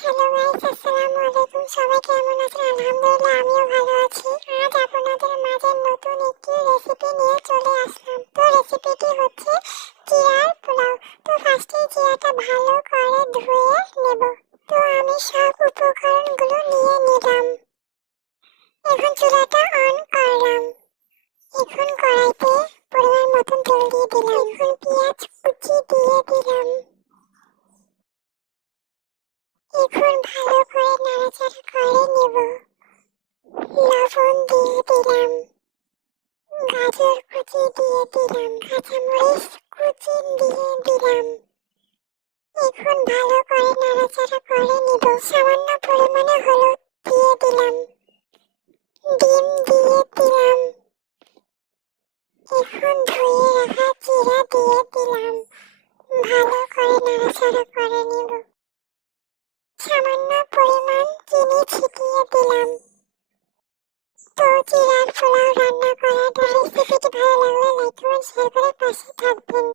Hello guys, আসসালামু আলাইকুম। সবাই কেমন আছেন? আলহামদুলিল্লাহ, আমিও ভালো আছি। আজ আপনাদের মাঝে নতুন একটি রেসিপি নিয়ে চলে আসলাম। তো রেসিপিটি হচ্ছে জিরার পোলাও। তো ফার্স্টে জিরাটা ভালো করে ধুয়ে নেব। তো আমি সব উপকরণগুলো নিয়ে নিলাম। এখন চুলাটা অন করলাম। এখন কড়াইতে পরিমাণ মতন তেল দিয়ে দিলাম। এখন পেঁয়াজ কুচি দিয়ে দিলাম। এখন ভালো করে নাড়াচাড়া করে নেব। লবণ দিয়ে দিলাম, গাজর কুচি দিয়ে দিলাম, কাঁচামরিচ কুচি দিয়ে দিলাম। এখন ভালো করে নাড়াচাড়া করে নেব। সামান্য পরিমাণে হলুদ দিয়ে দিলাম, ডিম দিয়ে দিলাম। এখন ধুয়ে রাখা জিরা দিয়ে দিলাম। ভালো করে নাড়াচাড়া করে নেব। সামান্য পরিমাণ চিনি ছিটিয়ে দিলাম। তো জিরার পোলাও রান্না করার রেসিপিটি ভালো লাগলে লাইক কমেন্ট শেয়ার করে পাশে থাকবেন।